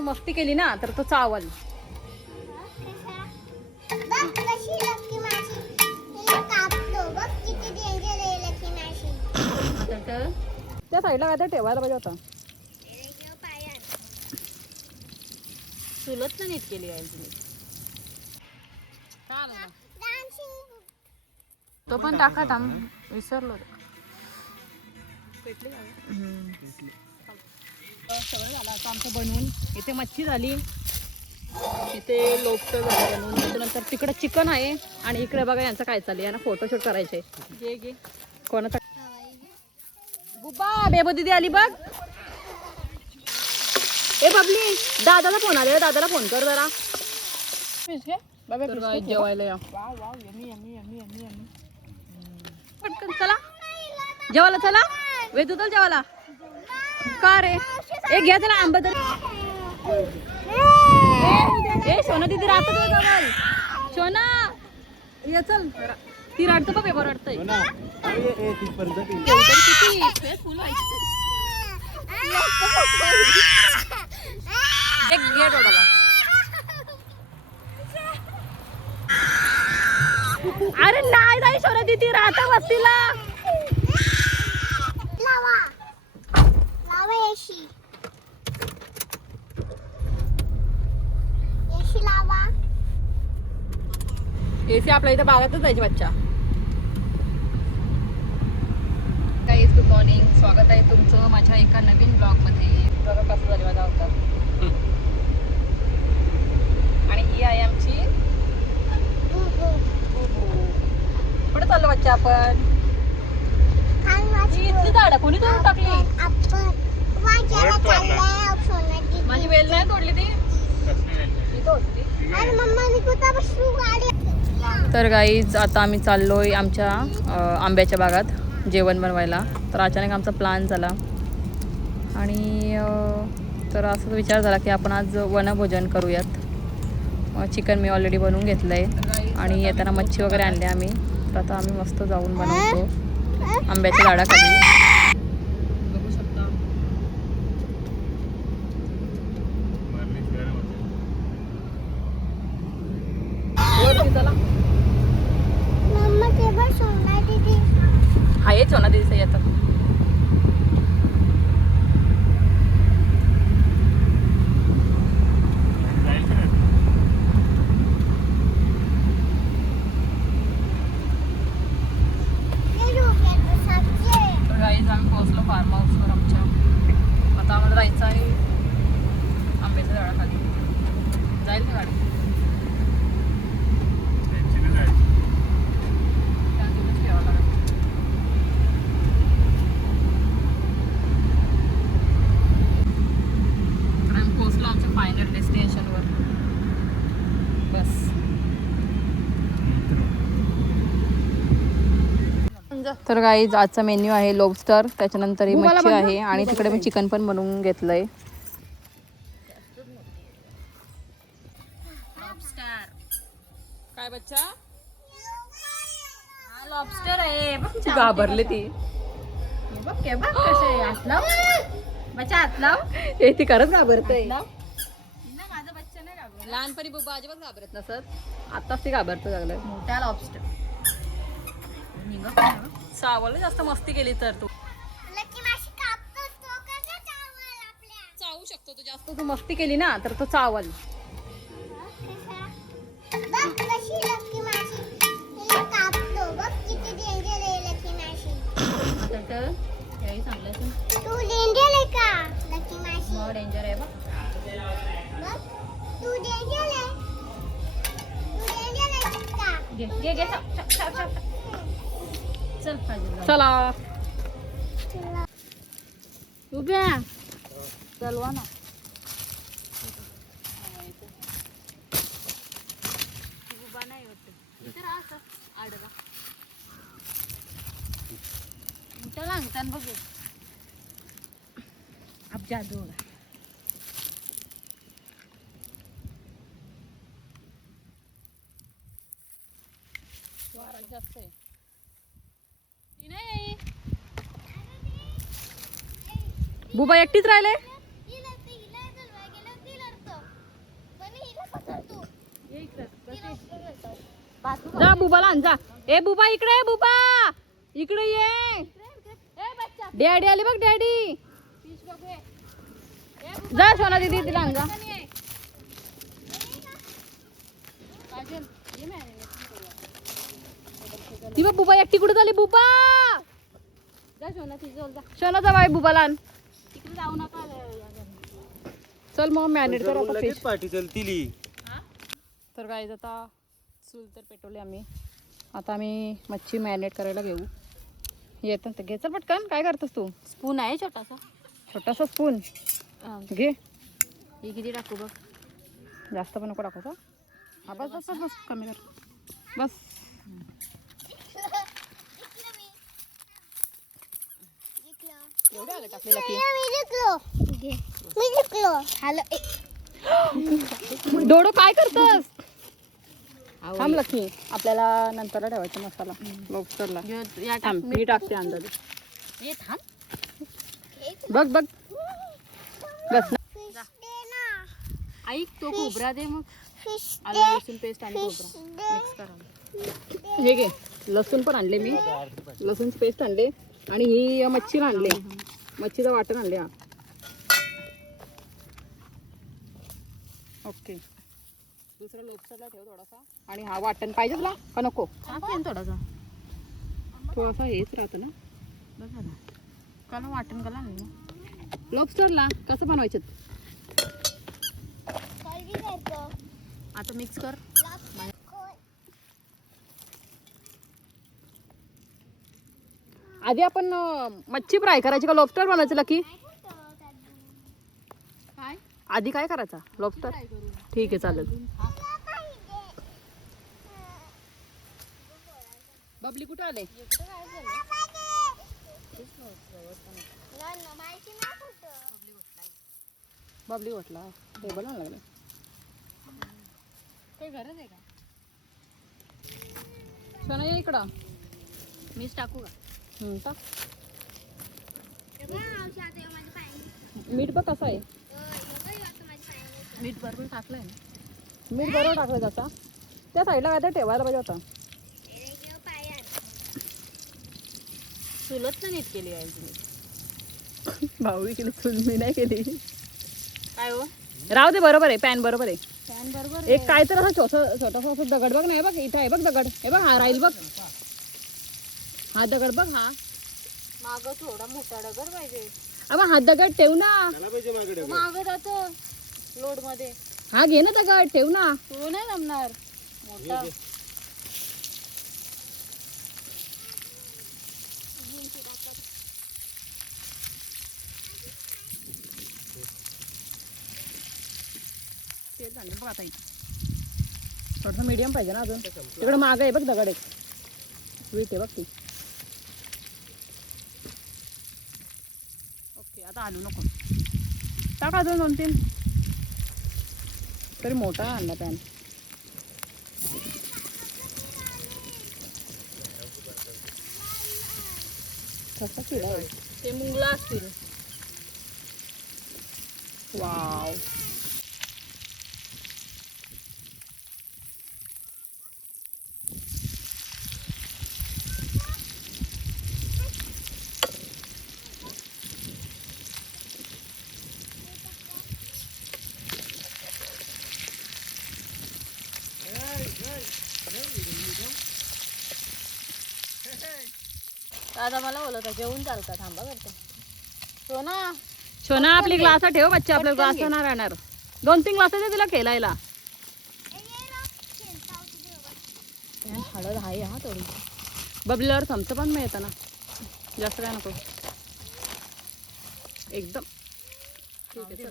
तू मस्ती केली ना तर तो चावल. त्या साईडला काय ठेवायला पाहिजे होता. चुलत ना नीट केली आहे तुम्ही. तो पण टाका थांब विसरलो. सगळं झालं आता आमचं बनवून. इथे मच्छी झाली, इथे लोबस्टर झालं बनवून. त्याच्यानंतर तिकडे चिकन आहे आणि इकडे बघा यांचं काय चाललंय. यांना फोटोशूट करायचे. घे घे कोणाचा बुबा बेबो दीदी आली बघ. ए बबली दादाला फोन आले, दादाला फोन कर जरा. जेवायला या पटकन चला जेवायला. चला वेदू चल जेवायला. का रे एक घ्या चला आंबा तर. ए सोना दीदी राहतात सोना ये चल. ती रडतं बघ पेपर रडतंय. एक घे डोळाला. अरे नाही नाही सोना दीदी राहता वस्तीला. एसी आपल्या इथं बागातच जायची बच्चा. गाईज गुड मॉर्निंग, स्वागत आहे तुमचं माझ्या एका नवीन ब्लॉग मध्ये. बघा कसं झालं माझा अवतार. आणि ही आहे आमची कुठे चाललो बच्चा आपण. इथली झाडं कोणी तोडून टाकली. माझी वेल नाही तोडली ती. तर गाईज आता आम्ही चाललोय आमच्या आंब्याच्या बागात जेवण बनवायला. तर अचानक आमचा प्लॅन झाला आणि तर असा विचार झाला की आपण आज वनभोजन करूयात. चिकन मी ऑलरेडी बनवून घेतलं आहे आणि येताना मच्छी वगैरे आणले आम्ही. तर आता आम्ही मस्त जाऊन बनवतो आंब्याच्या झाडाखाली. बघू शकता चला आहे सोना दिवस येतात. आम्ही पोहोचलो फार्म हाऊसवर आमच्या. आता आम्हाला जायचं आहे आंब्याच्या झाडाखाली. जाईल का गाडी. आम्ही पोहोचलो आमच्या फायनल डेस्टिनेशनवर. बस तर गाईज आजचा मेन्यू आहे लोबस्टर, त्याच्यानंतर ही मच्छी आहे आणि तिकडे मी चिकन पण बनवून घेतलंय. काय बच्चा लॉबस्टर आहे. घाबरले ती. बच्चा ती खरंच घाबरते. लहानपणी बुबा अजिबात घाबरत नसत, आताच ती घाबरत लागलं. मोठ्या लॉबस्टर सावला जास्त मस्ती केली तर तू चावू शकतो. तू जास्त तू मस्ती केली ना तर तो चावल. डेंजर आहे बघ. चला उभ्या चलवा ना. उभा नाही होत इथे राहत आडवा मोठा लागतात बघ. अब जादू वारा जास्त आहे. नाही बुबा एकटीच राहिले. जा बुबाला आण जा. ए बुबा इकडे ये, बुबा इकडे ये. डॅडी आली बघ डॅडी. जा सोना दीदी तिला आण जा. ती बघ बुबा एकटी कुठे झाली. बुबा शोना जा बाय बुबाला आण. चल मग मॅरिनेट कर आता फिश. पार्टी चलतीली. तर गाईज आता चूल तर पेटवली आम्ही. आता आम्ही मच्छी मॅरिनेट करायला घेऊ. येतं ते घे. चल पटकन. काय करतोस तू. स्पून आहे छोटासा. छोटासा स्पून घे. हे किती टाकू बघ. जास्त पण नको टाकू का. हा बस बस बस कमी कर बस. एवढे आले टाकलेला की. डोडो काय करतस. थांब लक्ष्मी आपल्याला नंतर ठेवायचा मसाला लॉबस्टरला. थांब मी टाकते अंदाजे. हे थांब. बघ बघ बस. ऐक तो खोबरा दे मग. आलं लसूण पेस्ट आणि खोबरा मिक्स करा. हे घे. लसूण पण आणले मी. लसूणची पेस्ट आणले आणि ही मच्छी आणले. मच्छीचं वाटण आणले. हा ओके. दुसरा लोबस्टरला ठेव थोडासा. आणि हा वाटण पाहिजे तुला का नको. थोडासा थोडासा हेच राहतं ना. बघा ना काला वाटण कला नाही. लॉबस्टरला कसं बनवायचं. आता मिक्स कर. आधी आपण मच्छी फ्राय करायची का लॉबस्टर बनवायचं की. काय आधी काय करायचा लॉबस्टर. ठीक आहे चालेल. बबली कुठे आले. बबली म्हटला टेबल आणायला लागले. काही गरज आहे का. सोना ये इकडं. मीच टाकू का. टाक. मीठ बघ कसं आहे. मीठ बरोबर टाकलंय ना. मीठ बरोबर टाकलं त्याचा. त्या साईडला काय तर ठेवायला पाहिजे होता. चुलत तर नीट केली आहे तुम्ही. भाऊ केली चूल मी नाही केली. काय हो राहू दे. बरोबर आहे. पॅन बरोबर आहे. पॅन बरोबर. एक काय तर असा छोटासा असं दगड बघ. नाही बघ इथं आहे बघ दगड. हे बघ हा राहील बघ. हा दगड बघ. हा माग थोडा मोठा डगर पाहिजे. अबा हा दगड ठेव ना. माग जातो लोड मध्ये. हा घे ना दगड ठेव ना. तो नाही जमणार मोठा. तेल झाले बघ आता. इथं थोडंसं मीडियम पाहिजे ना अजून. तिकडं मागं आहे बघ दगड एक. वीट आहे बघ ती. ओके आता आलू नको टाक अजून 2-3 तरी. मोठा आणला पॅन. कसा किडा आहे. ते मुंगला असतील. वाव. दादा मला बोलत होता जेवून चालता. थांबा करते. सोना शोना आपली ग्लास ठेव. बच्चा आपल्या ग्लास नाही राहणार. 2-3 ग्लास आहे तिला खेळायला. हळद आहे हा थोडी. बबलीवर चमचं पण मिळतं ना. जास्त काय नको. एकदम ठीक आहे.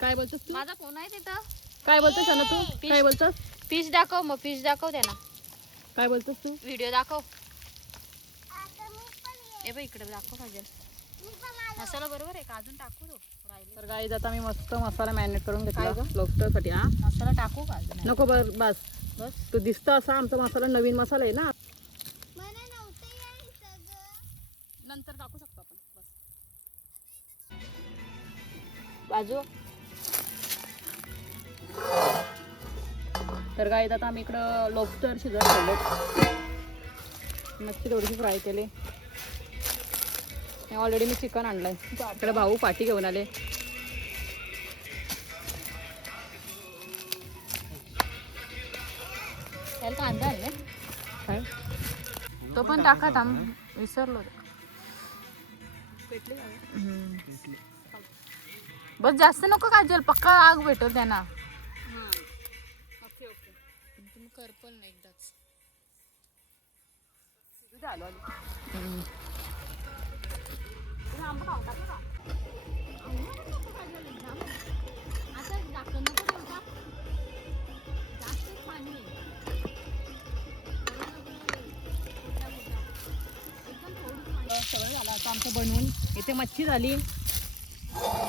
काय बोलतोस तू. माझा फोन आहे तिथं. काय बोलतोस शोना तू. काय बोलतोस. फिश दाखव मग. फिश दाखव त्यांना. काय बोलतोस तू. व्हिडिओ दाखव. ए बाई इकडे दाखव पाहिजे. मसाला बरोबर आहे का अजून टाकू दो. तर गाईज आता मी मस्त मसाला मॅरिनेट करून घेतला काय गं? लॉबस्टरसाठी. हा मसाला टाकू का अजून. नको बस. बस तो दिसतं असा आमचा मसाला नवीन मसाला आहे ना. नंतर टाकू शकतो आपण. बस बाजू. तर काय आता आम्ही इकडं लॉबस्टर शिजत ठेवले, मच्छी थोडीशी फ्राय केली. ऑलरेडी मी चिकन आणलंय. इकडे भाऊ पाटी घेऊन आले. त्याला कांदा आणले काय तो पण टाका थांब विसरलो. बस जास्त नको काजल, पक्का आग भेटल त्यांना. तुम्ही करपल ना एकदाच. सगळं झालं आता आमचं बनवून. इथे मच्छी झाली,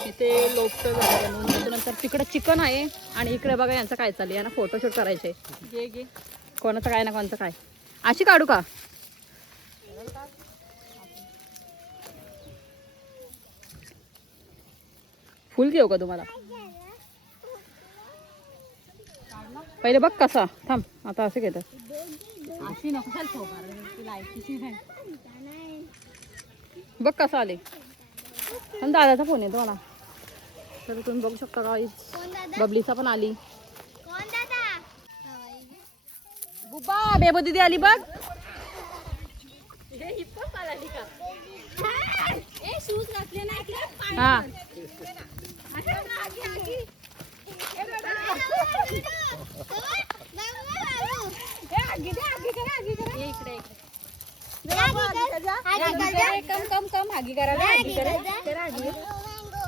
इथे लोबस्टर झालं बनवून. त्याच्यानंतर तिकडे चिकन आहे आणि इकडे बघा यांचं काय चालू आहे ना, फोटोशूट करायचे. घे घे कोणाचं काय ना कोणाचं काय. अशी काढू का? फुल घेऊ का तुम्हाला? पहिले बघ कसा. थांब आता असं घेतं. अशी नको बघ कसा आले. आणि दादाचा फोन येतो मला. तर तुम्ही बघू शकता का, बबलीचा पण आली. बुबा बेबो दीदी आली बघ. हा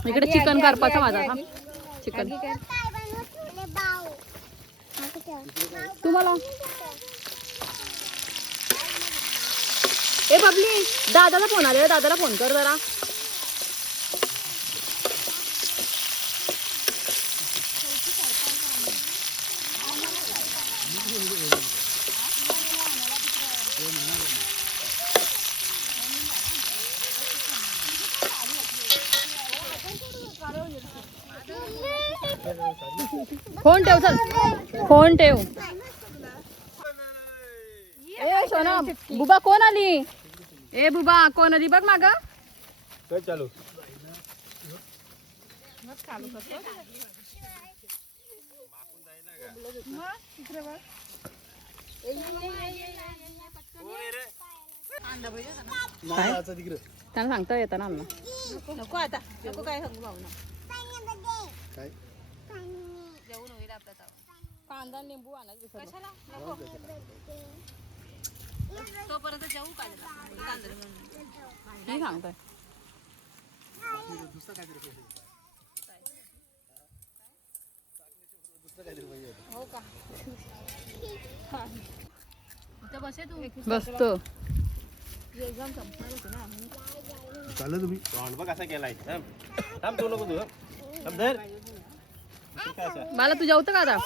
इकडे चिकन करपाचा माझा. चिकन तुम्हाला. ए बबली दादाला फोन आले, दादाला फोन कर जरा. फोन ठेव, चल फोन ठेव. ए सोना बुबा कोण आली? ए बुबा कोण आली बघ माग. चालू त्यांना सांगता येतं ना अण्णा. नको आता नको काय सांगू भाऊ ना. काय कांदा लिंबू आणायचं कशाला नको तोपर्यंत जाऊ का नाही सांगताय. हो का बसे तू बसतो. एक्झाम संपणार होती ना. चाललं तुम्ही तोंड बघ कसा केलाय. थांब तू नको तू थांब धर. मला तू जेवतं का आता?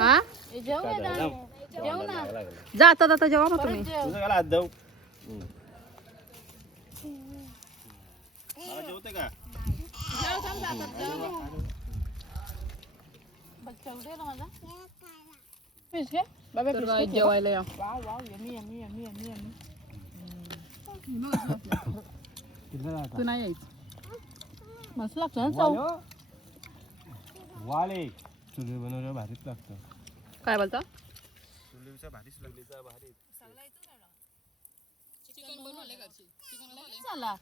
हा जेव ना जाता जाता जेवा मग तुम्ही. तुझं गाला हात जाऊ. मला जेवते का? तर जेवायला या. तू नाही यायचं. मस्त लागतं ना चव. वाले चुली बनवल्या भारीच लागतं. काय बोलता? चुलीचा भारीच लागलीचा भारी. चला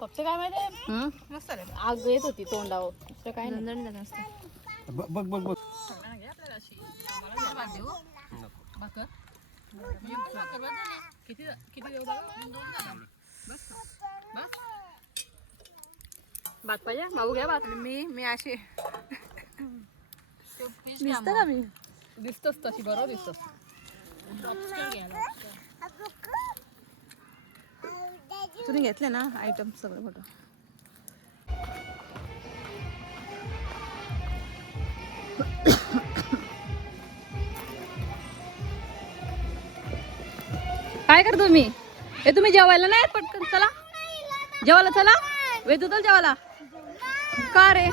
फक्त काय माहिती मस्त आग येत होती तोंडावर. काय बघ बघ बघ बघ किती किती देऊ बघा. भात पाहिजे माऊ घ्या भात. मी अशी दिसतं का मी? दिसतोच तशी बरोबर दिसतोस. तुम्ही घेतले ना आयटम सगळं फोटो. काय करतो मी? हे तुम्ही जेवायला नाही येत पटकन? चला जेवायला चला. वेदू चल जेवायला. का रे?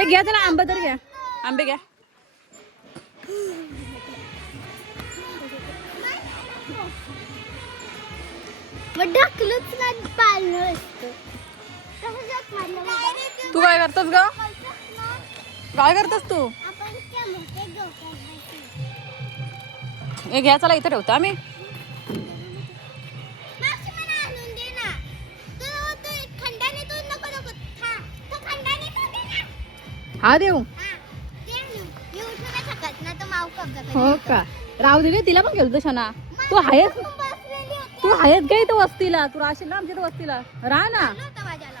एक घ्या चला. आंबे तर घ्या. आंबे घ्या. मग ढकलूच ना पाळलं असतं. कसं जात मारलं बाबा? तू काय करतोस ग? काय करतोस तू? आपण त्या मोठ्या डोक्यात बसू. हे घ्या, चला इथे ठेवतो आम्ही. मावशी मला आणून दे ना. तू खंडाने तू नको. तो खंडाने तू दे ना. हा देऊ. हा, दे ना. मी उठू नाही शकत ना, तो माऊ कब्जा करेल. हो का? राहू दे रे, तिला पण घेऊ शना. तू आहेस बसलेली होती. तू आहेस का इथं वस्तीला? तू राहशील ना आमच्या इथं वस्तीला? राहा ना. नव्हतं माझ्याला.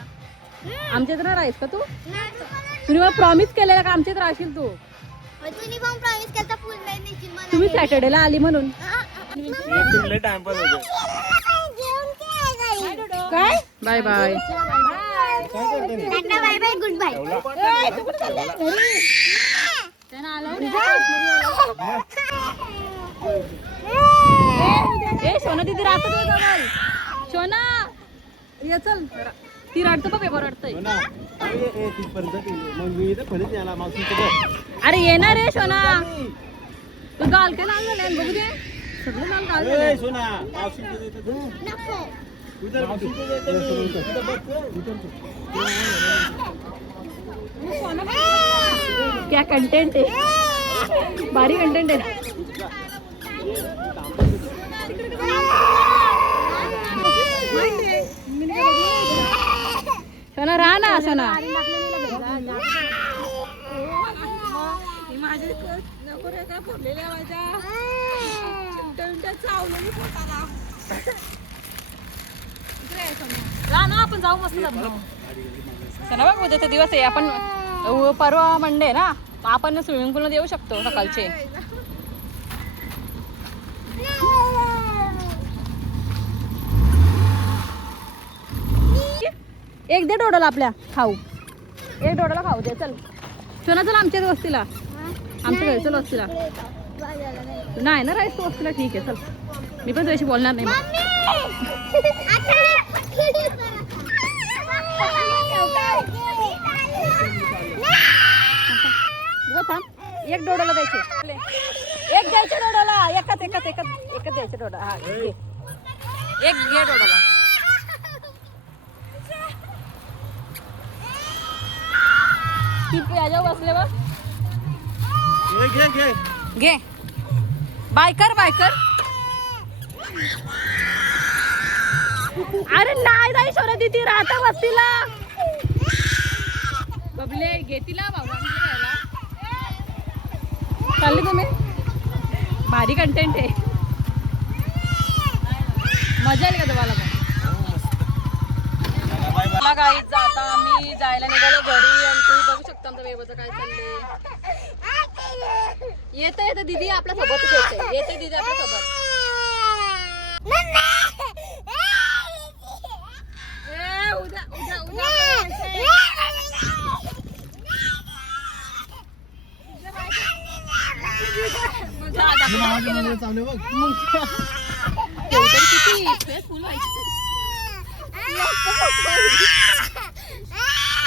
आमच्या इथं राहायस का तू? नाही. तुम्ही मला प्रॉमिस केलेला का आमच्या इथं राहशील तू? तुम्ही पण प्रॉमिस केलता फुल नाही देशील मला. तुम्ही सॅटर्डेला आली म्हणून. लय टाइमपास होतो. काय? Bye bye. Bye bye goodbye. ए सोना दीदी राहतो तुझ्या जवळ. सोना ये चल. ती रडतो बघ, पेपर रडतय. हो ना. ए तिथपर्यंत गेली. मग मी इथं खोलीत याला मावशीचं. अरे येणार रे सोना. तू गाल काय लाल झाले बघू दे. सगळं लाल गाल ए झालंय. सोना मावशीचं इथं तू. नको. इथं मावशीचं इथं मी. इथं बस. इथं. क्या कंटेंट आहे, भारी कंटेंट आहे. सोना राहा ना सोना. राहा ना, आपण जाऊ मस्त जाऊ. चला बघ, उद्याचा दिवस आहे. आपण परवा मंडे ना, आपण स्विमिंग पूल मध्ये येऊ शकतो सकाळचे. एक दे डोडाला आपल्या खाऊ. एक डोडाला खाऊ दे. चल सोना, चल आमच्या वस्तीला. आमच्या घरी चल वस्तीला. नाही ना राईस तू वस्तीला? ठीक आहे चल. मी पण तुझ्याशी बोलणार नाही. एक डोडाला द्यायचे. एक द्यायचे डोडाला. एकच द्यायचे डोडा. हा घे. एक घे डोडाला. याच्यावर बसले बघ. घे. घे. बायकर. अरे नाही सोना दीदी, राहता वस्तीला. बबले घे तिला बाबा. चालले तुम्ही. भारी कंटेंट आहे. मजा येईल का तुम्हाला पण? मला गाईच आता आम्ही जायला निघालो घरी. आणि तुम्ही बघू शकता आमच्या बेबाचं काय चाललंय. येतं दीदी आपल्या सोबतच येते दीदी आपल्या सोबत. चालू बघ.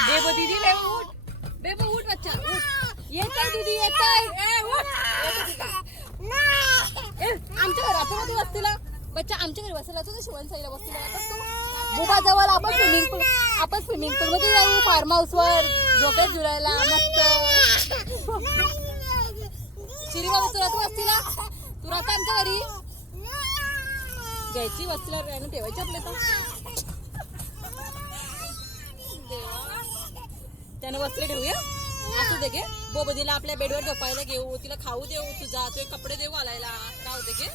बेबो दीदी बेबो उठ बच्चा उठ. येतंय दीदी येतंय. आमच्या घराच्या मध्ये वस्तीला बच्चा, आमच्या घरी बसायला तू शिवणसाईला वस्तीला जातात तू. बुबा जवळ आपण स्विमिंग पूल मध्ये जाऊ. फार्म हाऊस वर झोपेत झुलायला मस्त. शिरीबाबा तू राहतो वस्तीला? तू राहता आमच्या घरी? घ्यायची वस्तीला राहायला ठेवायची आपल्या तर. त्यानं वस्त्र ठेवूया. असू दे घे. बोबदीला आपल्या बेडवर झोपायला घेऊ. तिला खाऊ देऊ. तुझा तुझे कपडे देऊ घालायला. राहू दे घे.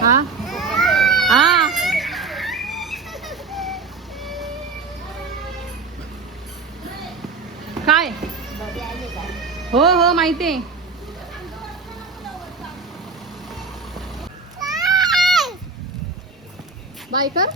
हा हा काय? हो माहिती आहे. बायकर